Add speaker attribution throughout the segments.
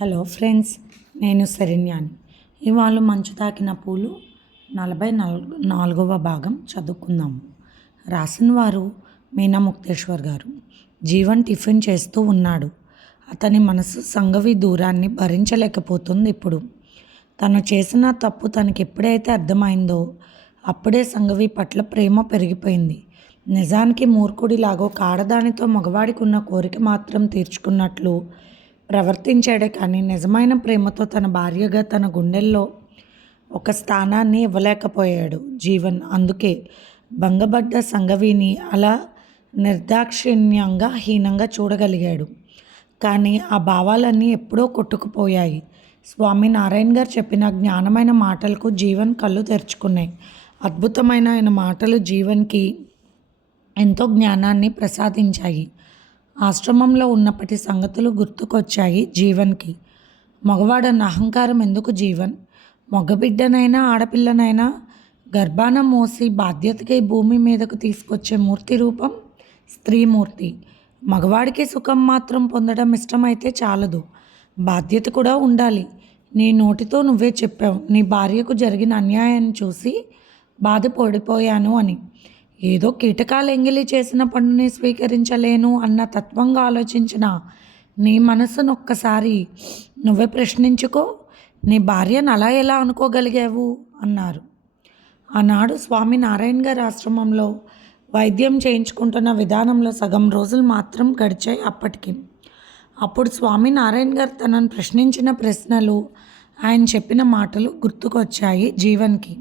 Speaker 1: Hello friends నేను శరణ్యాని. ఇవాళ మంచు తాకిన పూలు నలభై నాలుగు నాలుగవ భాగం చదువుకుందాము. రాసిన వారు మీనా ముక్తేశ్వర్ గారు. జీవన్ టిఫిన్ చేస్తూ ఉన్నాడు. అతని మనసు సంగవి దూరాన్ని భరించలేకపోతుంది ఇప్పుడు. తను చేసిన తప్పు తనకి ఎప్పుడైతే అర్థమైందో అప్పుడే సంగవి పట్ల ప్రేమ పెరిగిపోయింది. నిజానికి మూర్ఖుడిలాగో కాడదానితో మగవాడికి ఉన్న కోరిక మాత్రం తీర్చుకున్నట్లు ప్రవర్తించాడే కానీ నిజమైన ప్రేమతో తన భార్యగా తన గుండెల్లో ఒక స్థానాన్ని ఇవ్వలేకపోయాడు జీవన్. అందుకే భంగపడ్డ సంగవిని అలా నిర్దాక్షిణ్యంగా హీనంగా చూడగలిగాడు. కానీ ఆ భావాలన్నీ ఎప్పుడో కొట్టుకుపోయాయి. స్వామి నారాయణ గారు చెప్పిన జ్ఞానమైన మాటలకు జీవన్ కళ్ళు తెరుచుకున్నాయి. అద్భుతమైన ఆయన మాటలు జీవన్కి ఎంతో జ్ఞానాన్ని ప్రసాదించాయి. ఆశ్రమంలో ఉన్నప్పటి సంగతులు గుర్తుకొచ్చాయి జీవన్కి. మగవాడన్న అహంకారం ఎందుకు జీవన్? మగబిడ్డనైనా ఆడపిల్లనైనా గర్భాన మోసి బాధ్యతకి భూమి మీదకు తీసుకొచ్చే మూర్తి రూపం స్త్రీమూర్తి మగవాడికి సుఖం మాత్రం పొందడం ఇష్టమైతే చాలదు. బాధ్యత కూడా ఉండాలి. నీ నోటితో నువ్వే చెప్పావు. నీ భార్యకు జరిగిన అన్యాయాన్ని చూసి బాధపడిపోయాను అని. ఏదో కీటకాలు ఎంగిలి చేసిన పనుని స్వీకరించలేను అన్న తత్వంగా ఆలోచించిన నీ మనసును ఒక్కసారి నువ్వే ప్రశ్నించుకో నీ భార్యను అలా ఎలా అనుకోగలిగావు? అన్నారు. ఆనాడు స్వామి నారాయణ గారి ఆశ్రమంలో వైద్యం చేయించుకుంటున్న విధానంలో సగం రోజులు మాత్రం గడిచాయి అప్పటికి. అప్పుడు స్వామి నారాయణ గారు తనను ప్రశ్నించిన ప్రశ్నలు ఆయన చెప్పిన మాటలు గుర్తుకొచ్చాయి జీవన్కి.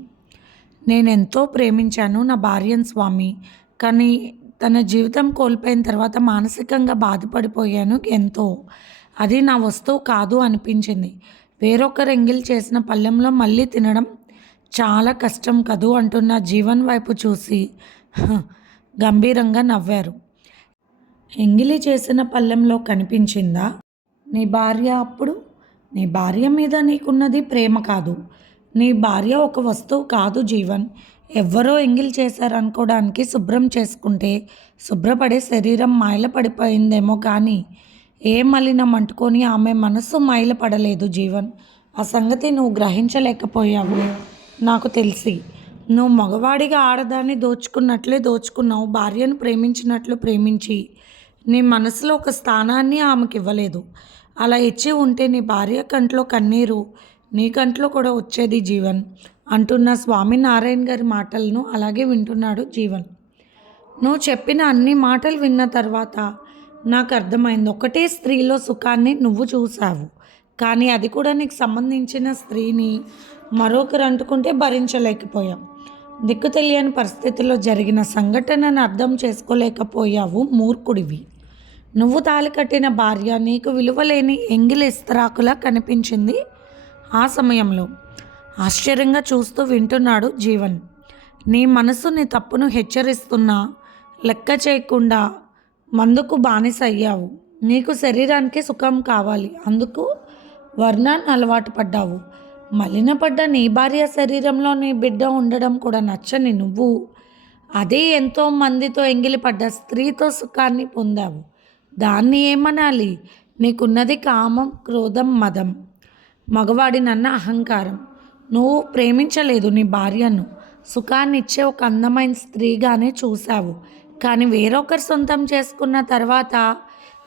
Speaker 1: నేను ఎంతో ప్రేమించాను నా భార్యను స్వామి. కానీ తన జీవితం కోల్పోయిన తర్వాత మానసికంగా బాధపడిపోయాను ఎంతో. అది నా వస్తువు కాదు అనిపించింది. వేరొకరు ఎంగిల్ చేసిన పళ్ళెంలో మళ్ళీ తినడం చాలా కష్టం కదూ అంటున్న జీవన్ వైపు చూసి గంభీరంగా నవ్వారు. ఎంగిలి చేసిన పళ్ళెంలో కనిపించిందా? నీ భార్య అప్పుడు? నీ భార్య మీద నీకున్నది ప్రేమ కాదు. నీ భార్య ఒక వస్తువు కాదు జీవన్. ఎవ్వరో ఎంగిల్ చేశారనుకోవడానికి శుభ్రం చేసుకుంటే శుభ్రపడే శరీరం మైల పడిపోయిందేమో కానీ ఏ మలినం అంటుకొని ఆమె మనస్సు మైల పడలేదు జీవన్. ఆ సంగతి నువ్వు గ్రహించలేకపోయావు. నాకు తెలిసి నువ్వు మగవాడిగా ఆడదాన్ని దోచుకున్నట్లే దోచుకున్నావు. భార్యను ప్రేమించినట్లు ప్రేమించి నీ మనసులో ఒక స్థానాన్ని ఆమెకి ఇవ్వలేదు అలా ఇచ్చి ఉంటే నీ భార్య కంట్లో కన్నీరు నీ కంట్లో కూడా వచ్చేది జీవన్ అంటున్న స్వామి నారాయణ గారి మాటలను అలాగే వింటున్నాడు జీవన్. నువ్వు చెప్పిన అన్ని మాటలు విన్న తర్వాత నాకు అర్థమైంది. ఒకటే స్త్రీలో సుఖాన్ని నువ్వు చూసావు కానీ అది కూడా నీకు సంబంధించిన స్త్రీని మరొకరు అంటుకుంటే భరించలేకపోయాం. దిక్కు తెలియని పరిస్థితుల్లో జరిగిన సంఘటనను అర్థం చేసుకోలేకపోయావు మూర్ఖుడివి. నువ్వు తాలి కట్టిన భార్య నీకు విలువలేని ఎంగిలి ఇస్తరాకులా కనిపించింది. ఆ సమయంలో ఆశ్చర్యంగా చూస్తూ వింటున్నాడు జీవన్. నీ మనసు నీ తప్పును హెచ్చరిస్తున్నా లెక్క చేయకుండా మందుకు బానిస అయ్యావు నీకు శరీరానికి సుఖం కావాలి. అందుకు వర్ణాన్ని అలవాటు పడ్డావు. మలినపడ్డ నీ భార్య శరీరంలో నీ బిడ్డ ఉండడం కూడా నచ్చని నువ్వు అదే ఎంతో మందితో ఎంగిలిపడ్డ స్త్రీతో సుఖాన్ని పొందావు. దాన్ని ఏమనాలి? నీకున్నది కామం క్రోధం మదం. మగవాడినన్న అహంకారం. నువ్వు ప్రేమించలేదు నీ భార్యను. సుఖాన్ని ఇచ్చే ఒక అందమైన స్త్రీగానే చూశావు. కానీ వేరొకరు సొంతం చేసుకున్న తర్వాత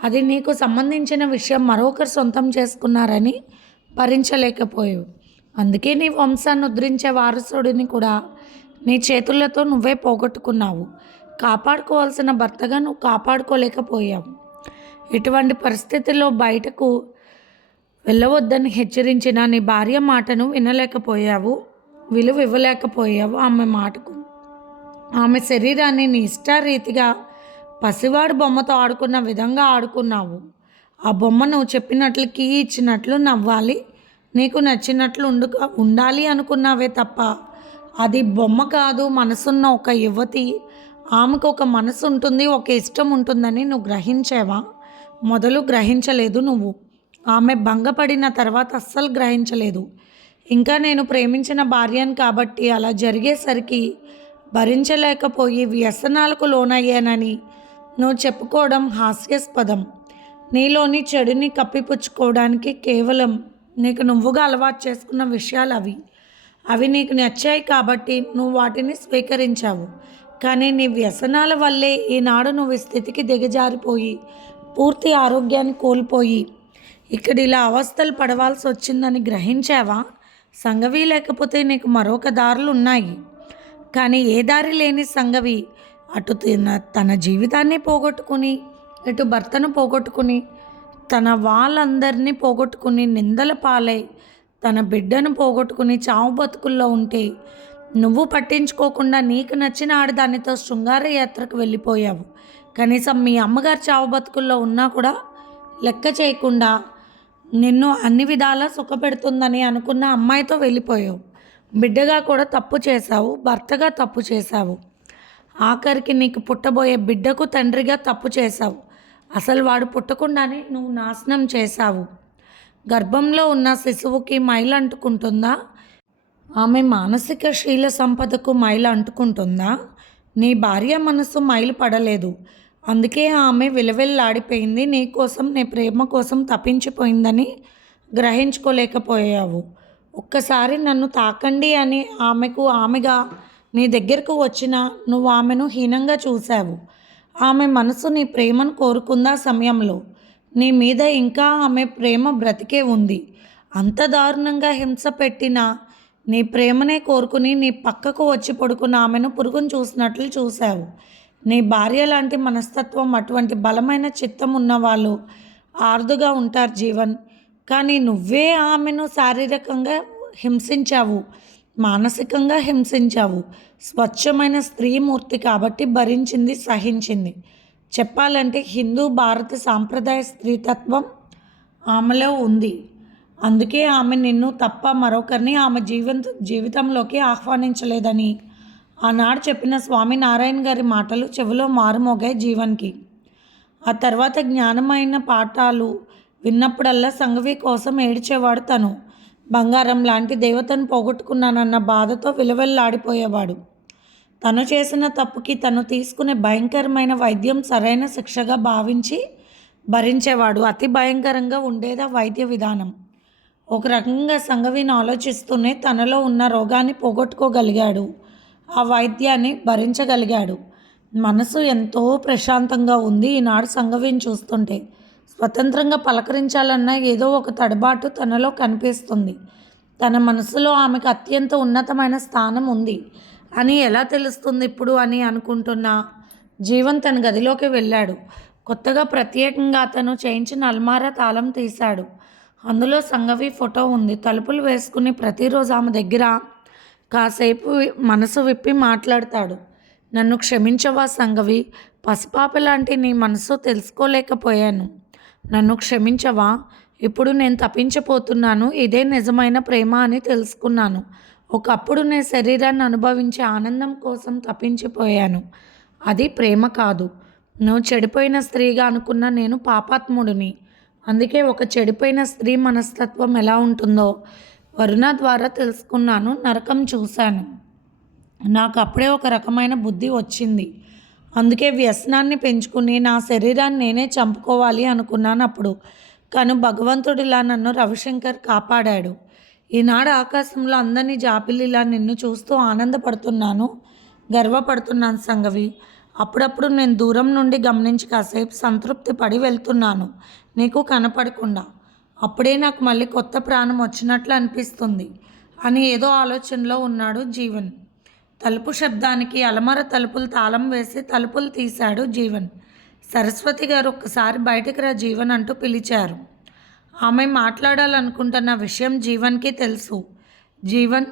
Speaker 1: అది నీకు సంబంధించిన విషయం మరొకరు సొంతం చేసుకున్నారని భరించలేకపోయావు. అందుకే నీ వంశాన్ని ఉద్ధరించే వారసుడిని కూడా నీ చేతులతో నువ్వే పోగొట్టుకున్నావు. కాపాడుకోవాల్సిన భర్తగా నువ్వు కాపాడుకోలేకపోయావు. ఇటువంటి పరిస్థితుల్లో బయటకు వెళ్ళవద్దని హెచ్చరించిన నీ భార్య మాటను వినలేకపోయావు విలువ ఇవ్వలేకపోయావు ఆమె మాటకు. ఆమె శరీరాన్ని నీ ఇష్టారీతిగా పసివాడు బొమ్మతో ఆడుకున్న విధంగా ఆడుకున్నావు. ఆ బొమ్మ నువ్వు చెప్పినట్లు కీ ఇచ్చినట్లు నవ్వాలి నీకు నచ్చినట్లు ఉండు ఉండాలి అనుకున్నావే తప్ప అది బొమ్మ కాదు మనసున్న ఒక యువతి ఆమెకు ఒక మనసు ఉంటుంది ఒక ఇష్టం ఉంటుందని నువ్వు గ్రహించావా? మొదలు గ్రహించలేదు నువ్వు. ఆమె భంగపడిన తర్వాత అస్సలు గ్రహించలేదు. ఇంకా నేను ప్రేమించిన భార్యను కాబట్టి అలా జరిగేసరికి భరించలేకపోయి వ్యసనాలకు లోనయ్యానని నువ్వు చెప్పుకోవడం హాస్యాస్పదం. నీలోని చెడుని కప్పిపుచ్చుకోవడానికి కేవలం నీకు నువ్వుగా అలవాటు చేసుకున్న విషయాలు అవి. అవి నీకు నచ్చాయి కాబట్టి నువ్వు వాటిని స్వీకరించావు. కానీ నీ వ్యసనాల వల్లే ఈనాడు నువ్వు ఈ స్థితికి దిగజారిపోయి పూర్తి ఆరోగ్యాన్ని కోల్పోయి ఇక్కడ ఇలా అవస్థలు పడవలసి వచ్చిందని గ్రహించావా? సంగవి లేకపోతే నీకు మరొక దారులు ఉన్నాయి. కానీ ఏ దారి లేని సంగవి అటు తన తన జీవితాన్ని పోగొట్టుకుని ఇటు భర్తను పోగొట్టుకుని తన వాళ్ళందరినీ పోగొట్టుకుని నిందల పాలై తన బిడ్డను పోగొట్టుకుని చావు బతుకుల్లో ఉంటే నువ్వు పట్టించుకోకుండా నీకు నచ్చిన ఆడదానితో శృంగార యాత్రకు వెళ్ళిపోయావు. కనీసం మీ అమ్మగారు చావు బతుకుల్లో ఉన్నా కూడా లెక్క చేయకుండా నిన్ను అన్ని విధాలా సుఖపెడుతుందని అనుకున్న అమ్మాయితో వెళ్ళిపోయావు. బిడ్డగా కూడా తప్పు చేశావు భర్తగా తప్పు చేశావు. ఆఖరికి నీకు పుట్టబోయే బిడ్డకు తండ్రిగా తప్పు చేశావు. అసలు వాడు పుట్టకుండానే నువ్వు నాశనం చేశావు. గర్భంలో ఉన్న శిశువుకి మైల అంటుకుంటుందా? ఆమె మానసిక శీల సంపదకు మైల అంటుకుంటుందా? నీ భార్య మనసు మైలు పడలేదు. అందుకే ఆమె విలవిల్లాడిపోయింది. నీ కోసం నీ ప్రేమ కోసం తప్పించిపోయిందని గ్రహించుకోలేకపోయావు. ఒక్కసారి నన్ను తాకండి అని ఆమెకు ఆమెగా నీ దగ్గరకు వచ్చిన నువ్వు ఆమెను హీనంగా చూశావు. ఆమె మనసు నీ ప్రేమను కోరుకుందా సమయంలో? నీ మీద ఇంకా ఆమె ప్రేమ బ్రతికే ఉంది. అంత దారుణంగా హింస పెట్టిన నీ ప్రేమనే కోరుకుని నీ పక్కకు వచ్చి పడుకున్న ఆమెను పురుగును చూసినట్లు చూశావు. నీ భార్య లాంటి మనస్తత్వం అటువంటి బలమైన చిత్తం ఉన్నవాళ్ళు ఆర్దుగా ఉంటారు జీవన్. కానీ నువ్వే ఆమెను శారీరకంగా హింసించావు మానసికంగా హింసించావు. స్వచ్ఛమైన స్త్రీమూర్తి కాబట్టి భరించింది సహించింది. చెప్పాలంటే హిందూ భారత సాంప్రదాయ స్త్రీతత్వం ఆమెలో ఉంది. అందుకే ఆమె నిన్ను తప్ప మరొకరిని ఆమె జీవంత జీవితంలోకి ఆహ్వానించలేదని ఆనాడు చెప్పిన స్వామి నారాయణ గారి మాటలు చెవిలో మారుమోగాయి జీవన్కి. ఆ తర్వాత జ్ఞానమైన పాఠాలు విన్నప్పుడల్లా సంఘవి కోసం ఏడ్చేవాడు తను. బంగారం లాంటి దేవతను పోగొట్టుకున్నానన్న బాధతో విలువెల్లాడిపోయేవాడు. తను చేసిన తప్పుకి తను తీసుకునే భయంకరమైన వైద్యం సరైన శిక్షగా భావించి భరించేవాడు. అతి భయంకరంగా ఉండేదా వైద్య విధానం. ఒక రకంగా సంఘవిని ఆలోచిస్తూనే తనలో ఉన్న రోగాన్ని పోగొట్టుకోగలిగాడు. ఆ వైద్యాన్ని భరించగలిగాడు. మనసు ఎంతో ప్రశాంతంగా ఉంది ఈనాడు సంగవిని చూస్తుంటే. స్వతంత్రంగా పలకరించాలన్న ఏదో ఒక తడబాటు తనలో కనిపిస్తుంది. తన మనసులో ఆమెకు అత్యంత ఉన్నతమైన స్థానం ఉంది. అని ఎలా తెలుస్తుంది ఇప్పుడు అని అనుకుంటున్నా? జీవన్ తన గదిలోకి వెళ్ళాడు. కొత్తగా ప్రత్యేకంగా అతను చేయించిన అల్మారా తాళం తీశాడు. అందులో సంగవి ఫోటో ఉంది. తలుపులు వేసుకుని ప్రతిరోజు ఆమె దగ్గర కాసేపు మనసు విప్పి మాట్లాడతాడు. నన్ను క్షమించవా సంగవి? పసిపాప లాంటి నీ మనసు తెలుసుకోలేకపోయాను. నన్ను క్షమించవా? ఇప్పుడు నేను తప్పించిపోతున్నాను. ఇదే నిజమైన ప్రేమ అని తెలుసుకున్నాను. ఒకప్పుడు నేను శరీరాన్ని అనుభవించే ఆనందం కోసం తప్పించిపోయాను. అది ప్రేమ కాదు. నువ్వు చెడిపోయిన స్త్రీగా అనుకున్న నేను పాపాత్ముడిని. అందుకే ఒక చెడిపోయిన స్త్రీ మనస్తత్వం ఎలా ఉంటుందో వరుణ ద్వారా తెలుసుకున్నాను నరకం చూశాను. నాకు అప్పుడే ఒక రకమైన బుద్ధి వచ్చింది. అందుకే వ్యసనాన్ని పెంచుకుని నా శరీరాన్ని నేనే చంపుకోవాలి అనుకున్నాను అప్పుడు. కానీ భగవంతుడిలా నన్ను రవిశంకర్ కాపాడాడు. ఈనాడు ఆకాశంలో అందరినీ జాపిల్లిలా నిన్ను చూస్తూ ఆనందపడుతున్నాను గర్వపడుతున్నాను సంగవి. అప్పుడప్పుడు నేను దూరం నుండి గమనించి కాసేపు సంతృప్తి పడి వెళ్తున్నాను. నీకు కనపడకుండా. అప్పుడే నాకు మళ్ళీ కొత్త ప్రాణం వచ్చినట్లు అనిపిస్తుంది. అని ఏదో ఆలోచనలో ఉన్నాడు జీవన్. తలుపు శబ్దానికి అలమర తలుపులు తాళం వేసి తలుపులు తీశాడు జీవన్. సరస్వతి గారు ఒక్కసారి బయటికి రా జీవన్ అంటూ పిలిచారు. ఆమె మాట్లాడాలనుకుంటున్న విషయం జీవన్కి తెలుసు. జీవన్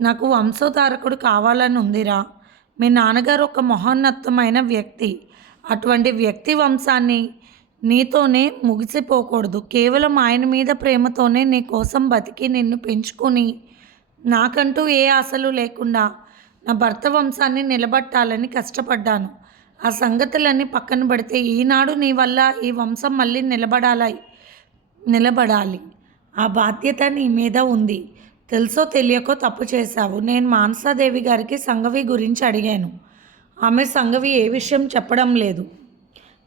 Speaker 1: నాకు వంశోధారకుడు కావాలని ఉందిరా. మీ నాన్నగారు ఒక మహోన్నతమైన వ్యక్తి. అటువంటి వ్యక్తి వంశాన్ని నీతోనే ముగిసిపోకూడదు. కేవలం ఆయన మీద ప్రేమతోనే నీ కోసం బతికి నిన్ను పెంచుకొని నాకంటూ ఏ ఆశలు లేకుండా నా భర్త వంశాన్ని నిలబట్టాలని కష్టపడ్డాను. ఆ సంగతులన్నీ పక్కన పెడితే ఈనాడు నీ వల్ల ఈ వంశం మళ్ళీ నిలబడాలి నిలబడాలి. ఆ బాధ్యత నీ మీద ఉంది. తెలుసో తెలియకో తప్పు చేశావు. నేను మానసాదేవి గారికి సంగవి గురించి అడిగాను. ఆమె సంగవి ఏ విషయం చెప్పడం లేదు.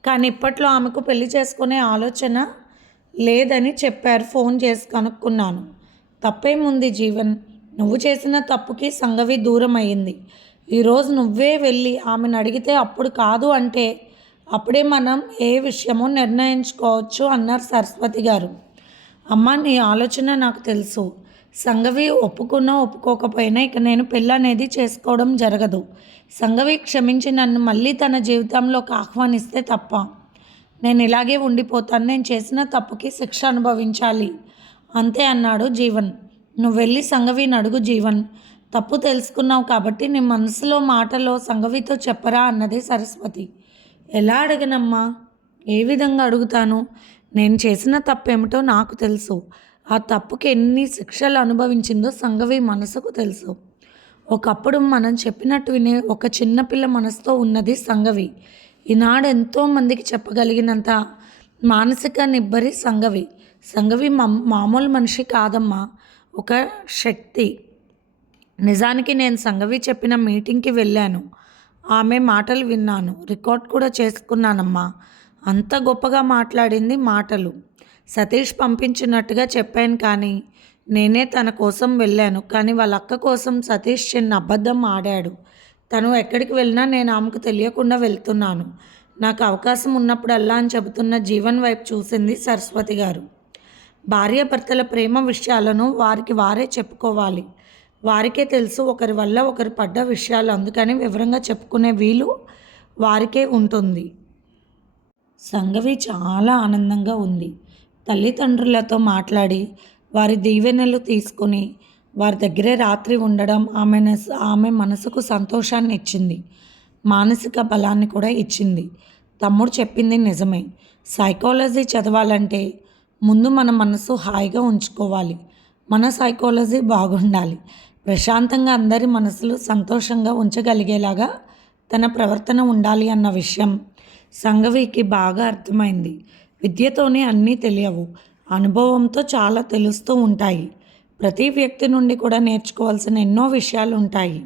Speaker 1: కానీ ఇప్పట్లో ఆమెకు పెళ్ళి చేసుకునే ఆలోచన లేదని చెప్పారు. ఫోన్ చేసి కనుక్కున్నాను. తప్పేముంది జీవన్? నువ్వు చేసిన తప్పుకి సంగవి దూరం అయ్యింది ఈరోజు నువ్వే వెళ్ళి ఆమెను అడిగితే అప్పుడు కాదు అంటే అప్పుడే మనం ఏ విషయమో నిర్ణయించుకోవచ్చు అన్నారు సరస్వతి గారు. అమ్మ నీ ఆలోచన నాకు తెలుసు. సంగవి ఒప్పుకున్నా ఒప్పుకోకపోయినా ఇక నేను పెళ్ళి అనేది చేసుకోవడం జరగదు. సంగవి క్షమించి నన్ను మళ్ళీ తన జీవితంలోకి ఆహ్వానిస్తే తప్ప. నేను ఇలాగే ఉండిపోతాను. నేను చేసిన తప్పుకి శిక్ష అనుభవించాలి. అంతే అన్నాడు జీవన్. నువ్వు వెళ్ళి సంగవిని అడుగు జీవన్. తప్పు తెలుసుకున్నావు కాబట్టి నీ మనసులో మాటలో సంగవితో చెప్పరా అన్నది సరస్వతి. ఎలా అడగనమ్మా? ఏ విధంగా అడుగుతాను? నేను చేసిన తప్పేమిటో నాకు తెలుసు. ఆ తప్పుకి ఎన్ని శిక్షలు అనుభవించిందో సంగవి మనసుకు తెలుసు. ఒకప్పుడు మనం చెప్పినట్టు వినే ఒక చిన్నపిల్ల మనసుతో ఉన్నది సంగవి. ఈనాడు ఎంతోమందికి చెప్పగలిగినంత మానసిక నిబ్బరి సంగవి. సంగవి మామూలు మనిషి కాదమ్మా ఒక శక్తి. నిజానికి నేను సంగవి చెప్పిన మీటింగ్కి వెళ్ళాను. ఆమె మాటలు విన్నాను. రికార్డ్ కూడా చేసుకున్నానమ్మా. అంత గొప్పగా మాట్లాడింది మాటలు. సతీష్ పంపించినట్టుగా చెప్పాను కానీ నేనే తన కోసం వెళ్ళాను. కానీ వాళ్ళ అక్క కోసం సతీష్ చిన్న అబద్ధం ఆడాడు. తను ఎక్కడికి వెళ్ళినా నేను ఆమెకు తెలియకుండా వెళ్తున్నాను. నాకు అవకాశం ఉన్నప్పుడల్లా అని చెబుతున్న జీవన్ వైపు చూసింది సరస్వతి గారు. భార్యాభర్తల ప్రేమ విషయాలను వారికి వారే చెప్పుకోవాలి. వారికే తెలుసు ఒకరి వల్ల ఒకరు పడ్డ విషయాలు. అందుకని వివరంగా చెప్పుకునే వీలు వారికే ఉంటుంది. సంగవి చాలా ఆనందంగా ఉంది. తల్లిదండ్రులతో మాట్లాడి వారి దీవెనలు తీసుకుని వారి దగ్గరే రాత్రి ఉండడం ఆమె ఆమె మనసుకు సంతోషాన్ని ఇచ్చింది మానసిక బలాన్ని కూడా ఇచ్చింది. తమ్ముడు చెప్పింది నిజమే. సైకాలజీ చదవాలంటే ముందు మన మనసు హాయిగా ఉంచుకోవాలి. మన సైకాలజీ బాగుండాలి. ప్రశాంతంగా అందరి మనసులు సంతోషంగా ఉంచగలిగేలాగా తన ప్రవర్తన ఉండాలి అన్న విషయం సంఘవికి బాగా అర్థమైంది. విద్యతోనే అన్నీ తెలియవు. అనుభవంతో చాలా తెలుస్తూ ఉంటాయి. ప్రతి వ్యక్తి నుండి కూడా నేర్చుకోవాల్సిన ఎన్నో విషయాలు ఉంటాయి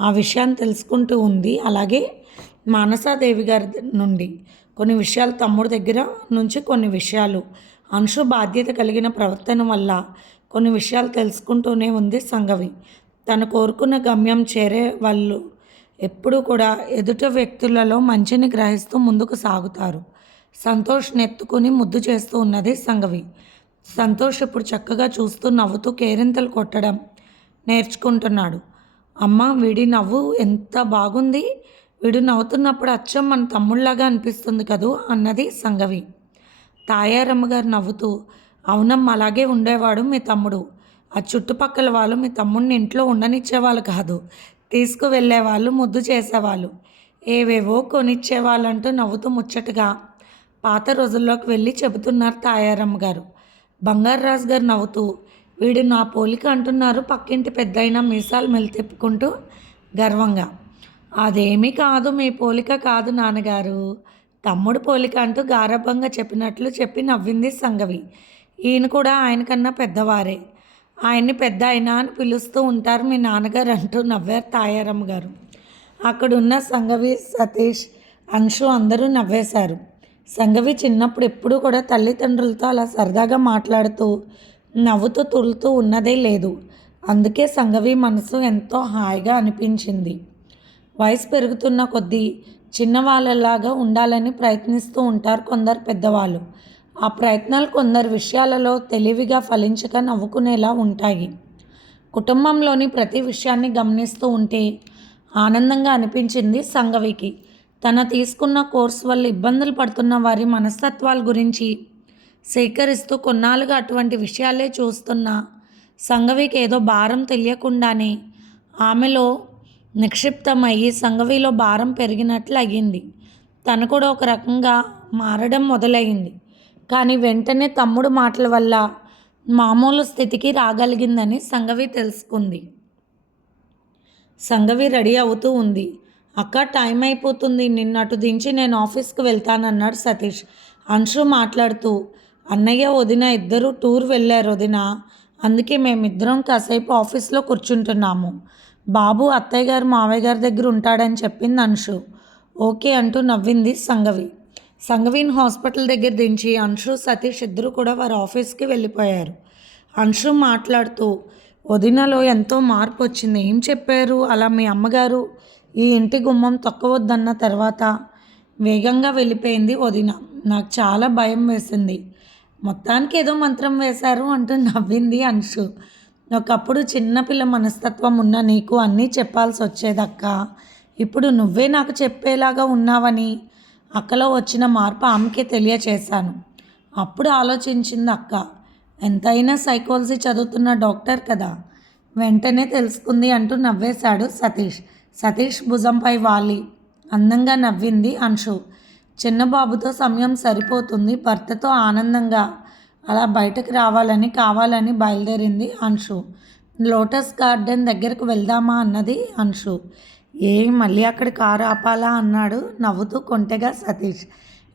Speaker 1: ఆ విషయాన్ని తెలుసుకుంటూ ఉంది. అలాగే మానసాదేవి గారి నుండి కొన్ని విషయాలు తమ్ముడి దగ్గర నుంచి కొన్ని విషయాలు అంశు బాధ్యత కలిగిన ప్రవర్తన వల్ల కొన్ని విషయాలు తెలుసుకుంటూనే ఉంది సంగవి. తను కోరుకున్న గమ్యం చేరే వాళ్ళు ఎప్పుడూ కూడా ఎదుట వ్యక్తులలో మంచిని గ్రహిస్తూ ముందుకు సాగుతారు. సంతోష్ నెత్తుకుని ముద్దు చేస్తూ ఉన్నది సంగవి. సంతోష్ ఇప్పుడు చక్కగా చూస్తూ నవ్వుతూ కేరింతలు కొట్టడం నేర్చుకుంటున్నాడు. అమ్మ వీడి నవ్వు ఎంత బాగుంది. వీడు నవ్వుతున్నప్పుడు అచ్చం మన తమ్ముళ్ళలాగా అనిపిస్తుంది కదూ అన్నది సంగవి. తాయారమ్మ గారు నవ్వుతూ అవునమ్మ అలాగే ఉండేవాడు మీ తమ్ముడు. ఆ చుట్టుపక్కల వాళ్ళు మీ తమ్ముడిని ఇంట్లో ఉండనిచ్చేవాళ్ళు కాదు. తీసుకువెళ్ళేవాళ్ళు ముద్దు చేసేవాళ్ళు. ఏవేవో కొనిచ్చేవాళ్ళంటూ నవ్వుతూ ముచ్చటగా పాత రోజుల్లోకి వెళ్ళి చెబుతున్నారు తాయారమ్మ గారు. బంగారరాజు గారు నవ్వుతూ వీడు నా పోలిక అంటున్నారు పక్కింటి పెద్దయిన మీసాలు మెలితిప్పుకుంటూ గర్వంగా. అదేమీ కాదు మీ పోలిక కాదు నాన్నగారు. తమ్ముడు పోలిక అంటూ గారభంగా చెప్పినట్లు చెప్పి నవ్వింది సంగవి. ఈయన కూడా ఆయనకన్నా పెద్దవారే. ఆయన్ని పెద్ద అయినా అని పిలుస్తూ ఉంటారు మీ నాన్నగారు అంటూ నవ్వారు తాయారమ్మ గారు. అక్కడున్న సంగవి సతీష్ అంశు అందరూ నవ్వేశారు. సంగవి చిన్నప్పుడు ఎప్పుడూ కూడా తల్లిదండ్రులతో అలా సరదాగా మాట్లాడుతూ నవ్వుతూ తులుతూ ఉన్నదే లేదు. అందుకే సంగవి మనసు ఎంతో హాయిగా అనిపించింది. వయసు పెరుగుతున్న కొద్దీ చిన్నవాళ్ళలాగా ఉండాలని ప్రయత్నిస్తూ ఉంటారు కొందరు పెద్దవాళ్ళు. ఆ ప్రయత్నాలు కొందరు విషయాలలో తెలివిగా ఫలించక నవ్వుకునేలా ఉంటాయి. కుటుంబంలోని ప్రతి విషయాన్ని గమనిస్తూ ఉంటే ఆనందంగా అనిపించింది సంగవికి. తన తీసుకున్న కోర్సు వల్ల ఇబ్బందులు పడుతున్న వారి మనస్తత్వాల గురించి సేకరిస్తూ కొన్నాళ్ళుగా అటువంటి విషయాలే చూస్తున్న సంఘవికి ఏదో భారం తెలియకుండానే ఆమెలో నిక్షిప్తమయ్యి సంఘవిలో భారం పెరిగినట్లు అయ్యింది. తను కూడా ఒక రకంగా మారడం మొదలైంది. కానీ వెంటనే తమ్ముడు మాటల వల్ల మామూలు స్థితికి రాగలిగిందని సంఘవి తెలుసుకుంది. సంఘవి రెడీ అవుతూ ఉంది. అక్క టైం అయిపోతుంది. నిన్నటు దించి నేను ఆఫీస్కి వెళ్తానన్నాడు సతీష్. అంశు మాట్లాడుతూ అన్నయ్య వదిన ఇద్దరు టూర్ వెళ్ళారు వదిన. అందుకే మేమిద్దరం కాసేపు ఆఫీస్లో కూర్చుంటున్నాము. బాబు అత్తయ్య గారు మావయ్య గారి దగ్గర ఉంటాడని చెప్పింది అంశు. ఓకే అంటూ నవ్వింది సంగవి. సంగవీన్ హాస్పిటల్ దగ్గర దించి అంశు సతీష్ ఇద్దరు కూడా వారి ఆఫీస్కి వెళ్ళిపోయారు. అంశు మాట్లాడుతూ వదినలో ఎంతో మార్పు వచ్చింది. ఏం చెప్పారు? అలా మీ అమ్మగారు ఈ ఇంటి గుమ్మం తొక్కవద్దన్న తర్వాత వేగంగా వెళ్ళిపోయింది వదిన. నాకు చాలా భయం వేసింది. మొత్తానికి ఏదో మంత్రం వేశారు అంటూ నవ్వింది అంశు. ఒకప్పుడు చిన్నపిల్ల మనస్తత్వం ఉన్న నీకు అన్నీ చెప్పాల్సి వచ్చేదక్క ఇప్పుడు నువ్వే నాకు చెప్పేలాగా ఉన్నావని అక్కలో వచ్చిన మార్పు ఆమెకే తెలియచేశాను. అప్పుడు ఆలోచించింది అక్క. ఎంతైనా సైకాలజీ చదువుతున్న డాక్టర్ కదా. వెంటనే తెలుసుకుంది అంటూ నవ్వేశాడు సతీష్. సతీష్ భుజంపై వాలి. అందంగా నవ్వింది అంశు. చిన్నబాబుతో సమయం సరిపోతుంది. భర్తతో ఆనందంగా అలా బయటకు రావాలని కావాలని బయలుదేరింది అంశు. లోటస్ గార్డెన్ దగ్గరకు వెళ్దామా అన్నది అంశు. ఏ మళ్ళీ అక్కడ కారు ఆపాలా అన్నాడు నవ్వుతూ కొంటెగా సతీష్.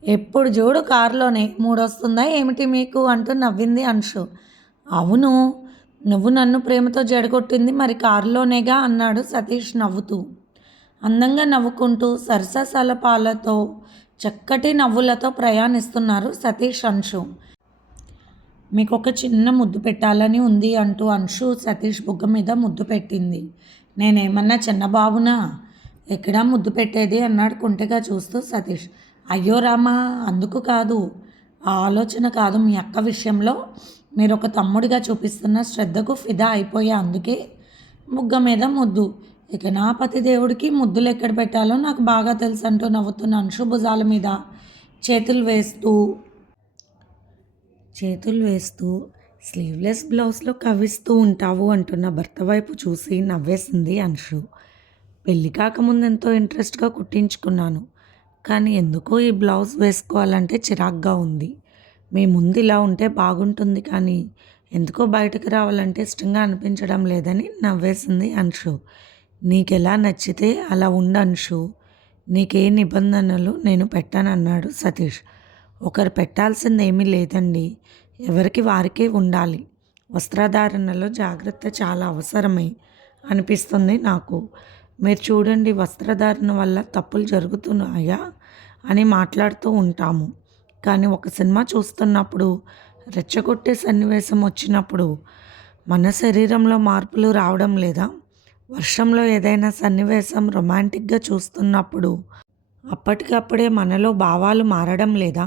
Speaker 1: ఎప్పుడు చూడు కారులోనే మూడొస్తుందా ఏమిటి మీకు అంటూ నవ్వింది అంశు. అవును నువ్వు నన్ను ప్రేమతో జడగొట్టింది మరి కారులోనేగా అన్నాడు సతీష్ నవ్వుతూ. అందంగా నవ్వుకుంటూ సరససలపాలతో చక్కటి నవ్వులతో ప్రయాణిస్తున్నారు సతీష్ అంశు. మీకు ఒక చిన్న ముద్దు పెట్టాలని ఉంది అంటూ అంశు సతీష్ బుగ్గ మీద ముద్దు పెట్టింది. నేనేమన్నా చిన్న బాబునా ఎక్కడా ముద్దు పెట్టేది? అన్నాడు కుంటగా చూస్తూ సతీష్. అయ్యో రామా అందుకు కాదు. ఆ ఆలోచన కాదు మీ అక్క విషయంలో. మీరు ఒక తమ్ముడిగా చూపిస్తున్న శ్రద్ధకు ఫిదా అయిపోయే అందుకే ముగ్గ మీద ముద్దు. ఇక నా పతి దేవుడికి ముద్దులు ఎక్కడ పెట్టాలో నాకు బాగా తెలుసు అంటూ నవ్వుతున్న అంశు భుజాల మీద చేతులు వేస్తూ చేతులు వేస్తూ స్లీవ్లెస్ బ్లౌజ్లో కవ్విస్తూ ఉంటావు అంటున్న భర్త వైపు చూసి నవ్వేసింది అంశు. పెళ్ళి కాకముందు ఎంతో ఇంట్రెస్ట్గా కుట్టించుకున్నాను కానీ ఎందుకో ఈ బ్లౌజ్ వేసుకోవాలంటే చిరాగ్గా ఉంది. మీ ముందు ఇలా ఉంటే బాగుంటుంది కానీ ఎందుకో బయటకు రావాలంటే ఇష్టంగా అనిపించడం లేదని నవ్వేసింది అంశు. నీకెలా నచ్చితే అలా ఉండు అంశు. నీకే నిబంధనలు నేను పెట్టానన్నాడు సతీష్. ఒకరు పెట్టాల్సింది ఏమీ లేదండి. ఎవరికి వారికే ఉండాలి. వస్త్రధారణలో జాగ్రత్త చాలా అవసరమై అనిపిస్తుంది నాకు. మీరు చూడండి వస్త్రధారణ వల్ల తప్పులు జరుగుతున్నాయా అని మాట్లాడుతూ ఉంటాము. కానీ ఒక సినిమా చూస్తున్నప్పుడు రెచ్చగొట్టే సన్నివేశం వచ్చినప్పుడు మన శరీరంలో మార్పులు రావడం లేదా వర్షంలో ఏదైనా సన్నివేశం రొమాంటిక్గా చూస్తున్నప్పుడు అప్పటికప్పుడే మనలో భావాలు మారడం లేదా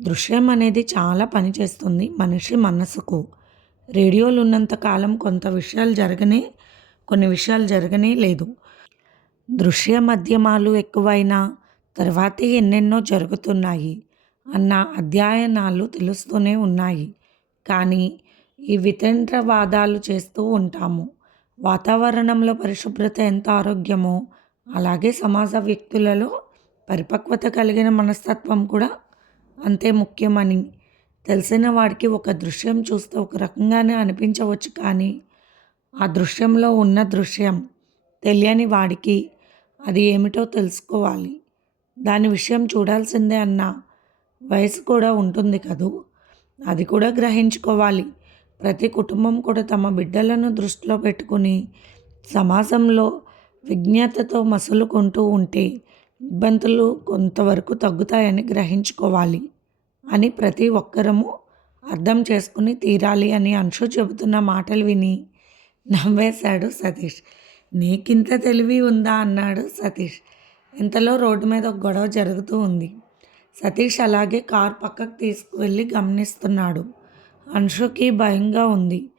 Speaker 1: దృశ్యం అనేది చాలా పనిచేస్తుంది మనిషి మనసుకు. రేడియోలు ఉన్నంత కాలం కొంత విషయాలు జరగనే కొన్ని విషయాలు జరగనే లేదు. దృశ్య మాధ్యమాలు ఎక్కువైనా తర్వాతే ఎన్నెన్నో జరుగుతున్నాయి. అన్న అధ్యయనాలు తెలుస్తూనే ఉన్నాయి. కానీ ఈ వితంత్రవాదాలు చేస్తూ ఉంటాము. వాతావరణంలో పరిశుభ్రత ఎంత ఆరోగ్యమో అలాగే సమాజ వ్యక్తులలో పరిపక్వత కలిగిన మనస్తత్వం కూడా అంతే ముఖ్యమని తెలిసిన వాడికి ఒక దృశ్యం చూస్తే ఒక రకంగానే అనిపించవచ్చు కానీ ఆ దృశ్యంలో ఉన్న దృశ్యం తెలియని వాడికి అది ఏమిటో తెలుసుకోవాలి. దాని విషయం చూడాల్సిందే అన్న వయసు కూడా ఉంటుంది కదూ. అది కూడా గ్రహించుకోవాలి. ప్రతి కుటుంబం కూడా తమ బిడ్డలను దృష్టిలో పెట్టుకుని సమాజంలో విజ్ఞతతో మసులుకుంటూ ఉంటే ఇబ్బందులు కొంతవరకు తగ్గుతాయని గ్రహించుకోవాలి అని ప్రతి ఒక్కరము అర్థం చేసుకుని తీరాలి అని అంశు చెబుతున్న మాటలు విని నవ్వేశాడు సతీష్. నీకింత తెలివి ఉందా? అన్నాడు సతీష్. ఇంతలో రోడ్డు మీద ఒక గొడవ జరుగుతూ ఉంది. సతీష్ అలాగే కార్ పక్కకు తీసుకువెళ్ళి గమనిస్తున్నాడు. అంశుకి భయంగా ఉంది.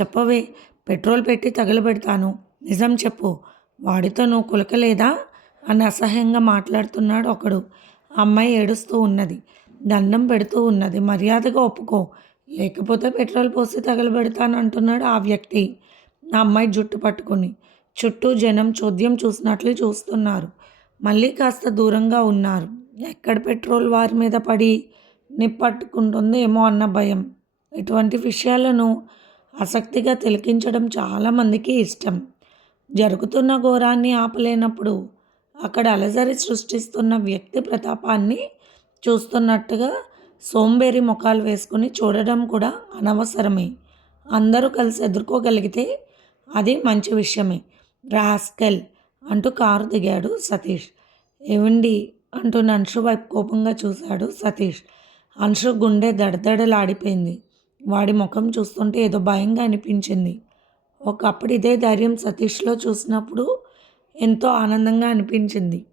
Speaker 1: చెప్పవే పెట్రోల్ పెట్టి తగలబెడతాను. నిజం చెప్పు. వాడితో నువ్వు కులకలేదా? అని అసహ్యంగా మాట్లాడుతున్నాడు ఒకడు. అమ్మాయి ఏడుస్తూ ఉన్నది. దండం పెడుతూ ఉన్నది. మర్యాదగా ఒప్పుకో. లేకపోతే పెట్రోల్ పోసి తగలబెడతాను అంటున్నాడు ఆ వ్యక్తి. నా అమ్మాయి జుట్టు పట్టుకుని. చుట్టూ జనం చోద్యం చూసినట్లు చూస్తున్నారు. మళ్ళీ కాస్త దూరంగా ఉన్నారు. ఎక్కడ పెట్రోల్ వారి మీద పడి నిప్పట్టుకుంటుందో ఏమో అన్న భయం. ఇటువంటి విషయాలను ఆసక్తిగా తిలకించడం చాలామందికి ఇష్టం. జరుగుతున్న ఘోరాన్ని ఆపలేనప్పుడు అక్కడ అలజరి సృష్టిస్తున్న వ్యక్తి ప్రతాపాన్ని చూస్తున్నట్టుగా సోంబేరి ముఖాలు వేసుకుని చూడడం కూడా అనవసరమే. అందరూ కలిసి ఎదుర్కోగలిగితే అది మంచి విషయమే. రాస్కెల్ అంటూ కారు దిగాడు సతీష్. ఏవండి? అంటూ అంశు వైపు కోపంగా చూశాడు సతీష్. అంశు గుండె దడదడలాడిపోయింది. వాడి ముఖం చూస్తుంటే ఏదో భయంగా అనిపించింది. ఒకప్పుడు ఇదే ధైర్యం సతీష్లో చూసినప్పుడు ఎంతో ఆనందంగా అనిపించింది.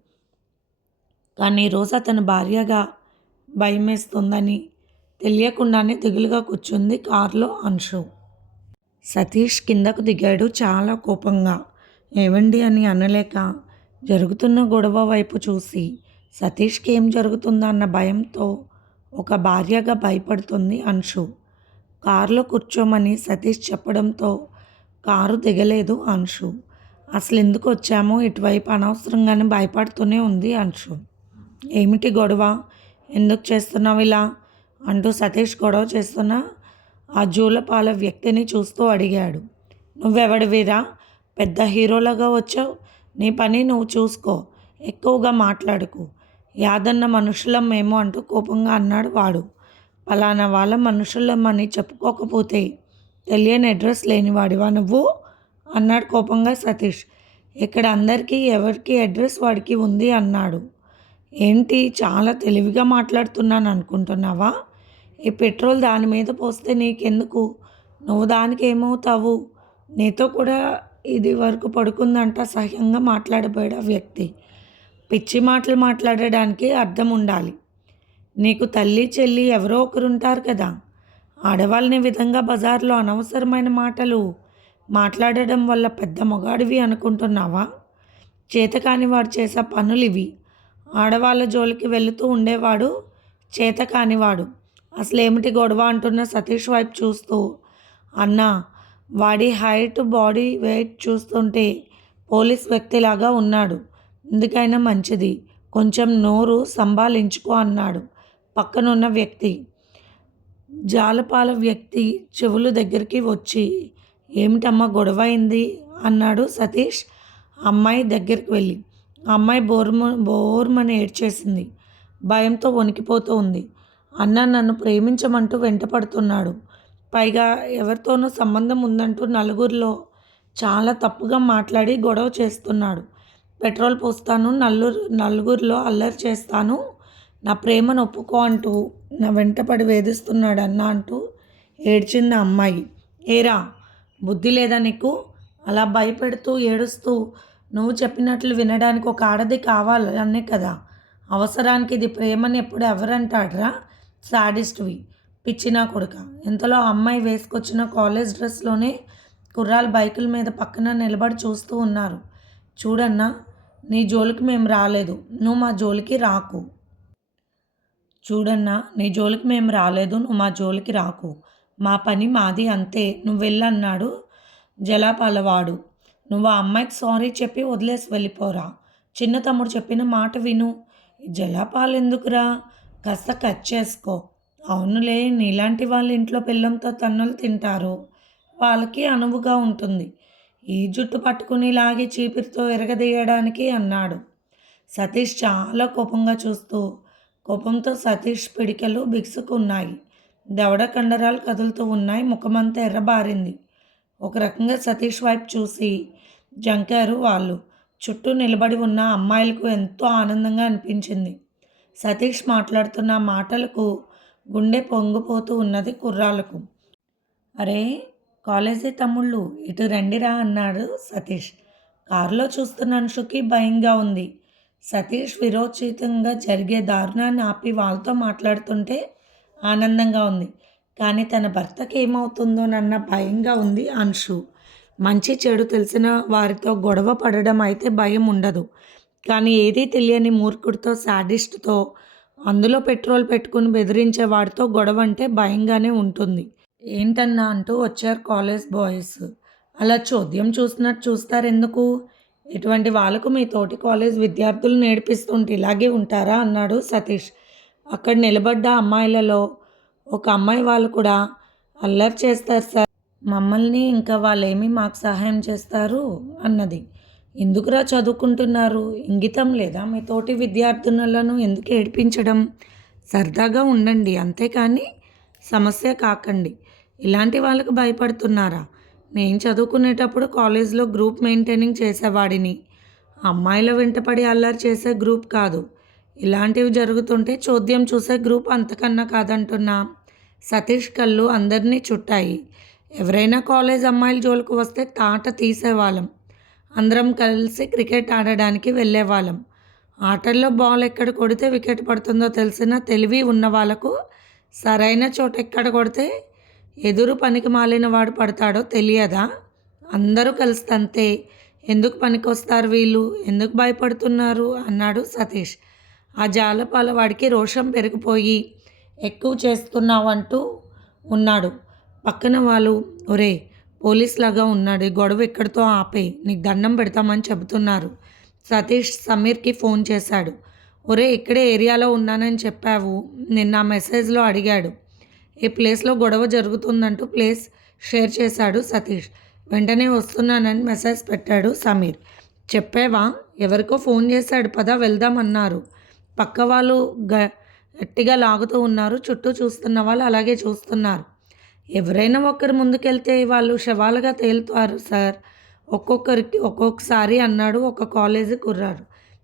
Speaker 1: కానీ ఈరోజు అతని భార్యగా భయమేస్తుందని తెలియకుండానే దిగులుగా కూర్చుంది కారులో అంశు సతీష్ కిందకు దిగాడు చాలా కోపంగా. ఏవండి అని అనలేక జరుగుతున్న గొడవ వైపు చూసి సతీష్కి ఏం జరుగుతుందన్న భయంతో ఒక భార్యగా భయపడుతుంది అంశు. కారులో కూర్చోమని సతీష్ చెప్పడంతో కారు దిగలేదు అంశు. అసలు ఎందుకు వచ్చామో? ఇటువైపు అనవసరంగానే భయపడుతూనే ఉంది అంశు. ఏమిటి గొడవ? ఎందుకు చేస్తున్నావు ఇలా? అంటూ సతీష్ గొడవ చేస్తున్న ఆ జూలపాల వ్యక్తిని చూస్తూ అడిగాడు. నువ్వెవడివిరా పెద్ద హీరోలాగా వచ్చావు. నీ పని నువ్వు చూసుకో. ఎక్కువగా మాట్లాడుకు. యాదన్న మనుషులం మేము అంటూ కోపంగా అన్నాడు వాడు. పలానా వాళ్ళ మనుషులమని చెప్పుకోకపోతే తెలియని అడ్రస్ లేనివాడివా నువ్వు? అన్నాడు కోపంగా సతీష్. ఇక్కడ అందరికీ ఎవరికి అడ్రస్ వాడికి ఉంది అన్నాడు. ఏంటి చాలా తెలివిగా మాట్లాడుతున్నాను అనుకుంటున్నావా? ఈ పెట్రోల్ దాని మీద పోస్తే నీకెందుకు? నువ్వు దానికి ఏమవుతావు? నీతో కూడా ఇది వరకు పడుకుందంట సహ్యంగా మాట్లాడబోయాడు ఆ వ్యక్తి. పిచ్చి మాటలు మాట్లాడడానికి అర్థం ఉండాలి. నీకు తల్లి చెల్లి ఎవరో ఒకరు ఉంటారు కదా. ఆడవాళ్ళని విధంగా బజార్లో అనవసరమైన మాటలు మాట్లాడడం వల్ల పెద్ద మొగాడివి అనుకుంటున్నావా? చేతకాని వాడు చేసే పనులు ఇవి ఆడవాళ్ళ జోలికి వెళుతూ ఉండేవాడు చేతకానివాడు. అసలేమిటి ఏమిటి గొడవ అంటున్న సతీష్ వైపు చూస్తూ. అన్న వాడి హైట్ బాడీ వెయిట్ చూస్తుంటే పోలీస్ వ్యక్తిలాగా ఉన్నాడు. ఎందుకైనా మంచిది. కొంచెం నోరు సంభాలించుకో అన్నాడు పక్కనున్న వ్యక్తి. జాలపాల వ్యక్తి చెవులు దగ్గరికి వచ్చి ఏమిటమ్మా గొడవ అయింది అన్నాడు సతీష్. అమ్మాయి దగ్గరికి వెళ్ళి ఆ అమ్మాయి బోర్మ బోర్మని ఏడ్చేసింది. భయంతో వణికిపోతూ ఉంది. అన్న నన్ను ప్రేమించమంటూ వెంటపడుతున్నాడు. పైగా ఎవరితోనూ సంబంధం ఉందంటూ నలుగురిలో చాలా తప్పుగా మాట్లాడి గొడవ చేస్తున్నాడు. పెట్రోల్ పోస్తాను నలుగురు నలుగురిలో అల్లరి చేస్తాను. నా ప్రేమను ఒప్పుకో అంటూ నా వెంటపడి వేధిస్తున్నాడు అన్న అంటూ ఏడ్చింది ఆ అమ్మాయి. ఏరా బుద్ధి లేదా నీకు? అలా భయపెడుతూ ఏడుస్తూ నువ్వు చెప్పినట్లు వినడానికి ఒక ఆడది కావాలి అనే కదా. అవసరానికి ఇది ప్రేమని ఎప్పుడు ఎవరంటాడరా? సాడిస్ట్వి పిచ్చినా కొడుక. ఇంతలో ఆ అమ్మాయి వేసుకొచ్చిన కాలేజ్ డ్రెస్లోనే కుర్రాలు బైకుల మీద పక్కన నిలబడి చూస్తూ ఉన్నారు. చూడన్నా నీ జోలికి మేము రాలేదు. నువ్వు మా జోలికి రాకు. చూడన్నా నీ జోలికి మేము రాలేదు. నువ్వు మా జోలికి రాకు. మా పని మాది అంతే. నువ్వు వెళ్ళన్నాడు జలాపాలవాడు. నువ్వు ఆ అమ్మాయికి సారీ చెప్పి వదిలేసి వెళ్ళిపోరా. చిన్న తమ్ముడు చెప్పిన మాట విను. జలాపాలు ఎందుకురా? కాస్త కట్ చేసుకో. అవునులే నీలాంటి వాళ్ళ ఇంట్లో పిల్లంతో తన్నులు తింటారు. వాళ్ళకి అనువుగా ఉంటుంది. ఈ జుట్టు పట్టుకుని లాగి చీపిరితో ఎరగదీయడానికి అన్నాడు. సతీష్ చాలా కోపంగా చూస్తూ కోపంతో సతీష్ పిడికలు బిగుసుకున్నాయి. దవడ కండరాలు కదులుతూ ఉన్నాయి. ముఖమంతా ఎర్రబారింది. ఒక రకంగా సతీష్ వైపు చూసి జంకారు వాళ్ళు చుట్టూ నిలబడి ఉన్న అమ్మాయిలకు ఎంతో ఆనందంగా అనిపించింది. సతీష్ మాట్లాడుతున్న మాటలకు గుండె పొంగిపోతూ ఉన్నది కుర్రాలకు అరే కాలేజీ తమ్ముళ్ళు ఇటు రండిరా అన్నాడు సతీష్. కారులో చూస్తున్న అంశుకి భయంగా ఉంది. సతీష్ విరోచితంగా జరిగే దారుణాన్ని ఆపి వాళ్ళతో మాట్లాడుతుంటే ఆనందంగా ఉంది. కానీ తన భర్తకి ఏమవుతుందోనన్న భయంగా ఉంది అంశు మంచి చెడు తెలిసిన వారితో గొడవ పడడం అయితే భయం ఉండదు. కానీ ఏదీ తెలియని మూర్ఖుడితో సాడిస్ట్తో అందులో పెట్రోల్ పెట్టుకుని బెదిరించే వాడితో గొడవ అంటే భయంగానే ఉంటుంది. ఏంటన్నా అంటూ వచ్చారు కాలేజ్ బాయ్స్. అలా చోద్యం చూసినట్టు చూస్తారు ఎందుకు ఇటువంటి వాళ్ళకు మీ తోటి కాలేజ్ విద్యార్థులు నేర్పిస్తుంటే ఇలాగే ఉంటారా? అన్నాడు సతీష్. అక్కడ నిలబడ్డ అమ్మాయిలలో ఒక అమ్మాయి వాళ్ళు కూడా అల్లరి చేస్తారు సార్. మమ్మల్ని ఇంకా వాళ్ళేమి మాకు సహాయం చేస్తారు? అన్నది. ఎందుకురా చదువుకుంటున్నారు? ఇంగితం లేదా మీ తోటి విద్యార్థినులను ఎందుకు ఏడిపించడం? సరదాగా ఉండండి అంతేకాని సమస్య కాకండి. ఇలాంటి వాళ్ళకు భయపడుతున్నారా? నేను చదువుకునేటప్పుడు కాలేజ్లో గ్రూప్ మెయింటైనింగ్ చేసేవాడిని. అమ్మాయిల వెంటపడి అల్లరి చేసే గ్రూప్ కాదు. ఇలాంటివి జరుగుతుంటే చోద్యం చూసే గ్రూప్ అంతకన్నా కాదంటున్నా. సతీష్ కళ్ళు అందరినీ చుట్టాయి. ఎవరైనా కాలేజ్ అమ్మాయిల జోలికి వస్తే తాట తీసేవాళ్ళం. అందరం కలిసి క్రికెట్ ఆడడానికి వెళ్ళేవాళ్ళం. ఆటల్లో బాల్ ఎక్కడ కొడితే వికెట్ పడుతుందో తెలిసిన తెలివి ఉన్న వాళ్ళకు సరైన చోట ఎక్కడ కొడితే ఎదురు పనికి మాలిన వాడు పడతాడో తెలియదా? అందరూ కలిసి అంతే ఎందుకు పనికొస్తారు వీళ్ళు? ఎందుకు భయపడుతున్నారు? అన్నాడు సతీష్. ఆ జాలపాల వాడికి రోషం పెరిగిపోయి ఎక్కువ చేస్తున్నావు అంటూ ఉన్నాడు. పక్కన వాళ్ళు ఒరే పోలీస్ లాగా ఉన్నాడు. ఈ గొడవ ఎక్కడితో ఆపే? నీకు దండం పెడతామని చెబుతున్నారు. సతీష్ సమీర్కి ఫోన్ చేశాడు. ఒరే ఇక్కడే ఏరియాలో ఉన్నానని చెప్పావు. నిన్న మెసేజ్లో అడిగాడు. ఈ ప్లేస్లో గొడవ జరుగుతుందంటూ ప్లేస్ షేర్ చేశాడు సతీష్. వెంటనే వస్తున్నానని మెసేజ్ పెట్టాడు సమీర్. చెప్పావా? ఎవరికో ఫోన్ చేశాడు పద వెళ్దామన్నారు. పక్క వాళ్ళు గ గట్టిగా లాగుతూ ఉన్నారు. చుట్టూ చూస్తున్న వాళ్ళు అలాగే చూస్తున్నారు. ఎవరైనా ఒకరు ముందుకెళ్తే వాళ్ళు శవాలుగా తేలుతారు సార్. ఒక్కొక్కరికి ఒక్కొక్కసారి అన్నాడు ఒక కాలేజీ కుర్రాడు.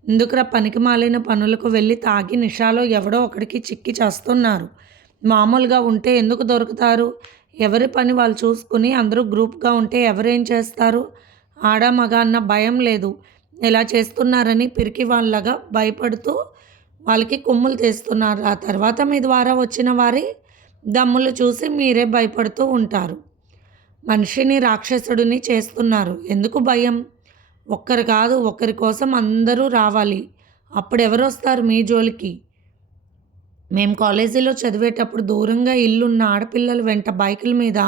Speaker 1: ఇందుకురా పనికి మాలిన పనులకు వెళ్ళి తాగి నిషాలో ఎవడో ఒకడికి చిక్కి చేస్తున్నారు. మామూలుగా ఉంటే ఎందుకు దొరుకుతారు? ఎవరి పని వాళ్ళు చూసుకుని అందరూ గ్రూప్గా ఉంటే ఎవరేం చేస్తారు? ఆడ మగ అన్న భయం లేదు. ఇలా చేస్తున్నారని పిరికి వాళ్ళగా భయపడుతూ వాళ్ళకి కొమ్ములు తీస్తున్నారు. ఆ తర్వాత మీ ద్వారా వచ్చిన వారి దమ్ములు చూసి మీరే భయపడుతూ ఉంటారు. మనిషిని రాక్షసుడిని చేస్తున్నారు. ఎందుకు భయం? ఒక్కరు కాదు ఒకరి కోసం అందరూ రావాలి. అప్పుడు ఎవరు వస్తారు మీ జోలికి? మేము కాలేజీలో చదివేటప్పుడు దూరంగా ఇల్లున్న ఆడపిల్లలు వెంట బైకుల మీద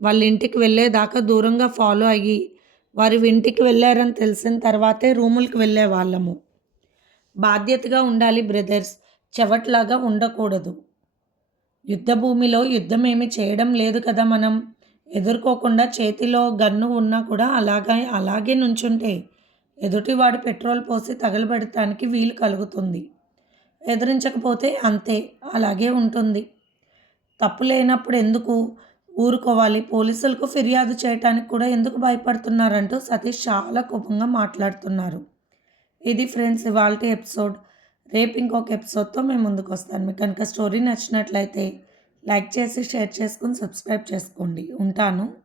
Speaker 1: వాళ్ళ ఇంటికి వెళ్ళేదాకా దూరంగా ఫాలో అయ్యి వారి ఇంటికి వెళ్ళారని తెలిసిన తర్వాతే రూములకు వెళ్ళే వాళ్ళము బాధ్యతగా ఉండాలి బ్రదర్స్ చెవట్లాగా ఉండకూడదు. యుద్ధ భూమిలో యుద్ధం ఏమి చేయడం లేదు కదా మనం. ఎదుర్కోకుండా చేతిలో గన్ను ఉన్నా కూడా అలాగే అలాగే నుంచుంటే ఎదుటివాడు పెట్రోల్ పోసి తగలబెడటానికి వీలు కలుగుతుంది. ఎదిరించకపోతే అంతే అలాగే ఉంటుంది. తప్పు లేనప్పుడు ఎందుకు ఊరుకోవాలి? పోలీసులకు ఫిర్యాదు చేయటానికి కూడా ఎందుకు భయపడుతున్నారంటూ సతీష్ చాలా కోపంగా మాట్లాడుతున్నారు. ఇది ఫ్రెండ్స్ ఇవాళ ఎపిసోడ్. రేపు ఇంకొక ఎపిసోడ్తో మేము ముందుకు వస్తాను. మీకు కనుక స్టోరీ నచ్చినట్లయితే లైక్ చేసి షేర్ చేసుకుని సబ్స్క్రైబ్ చేసుకోండి. ఉంటాను.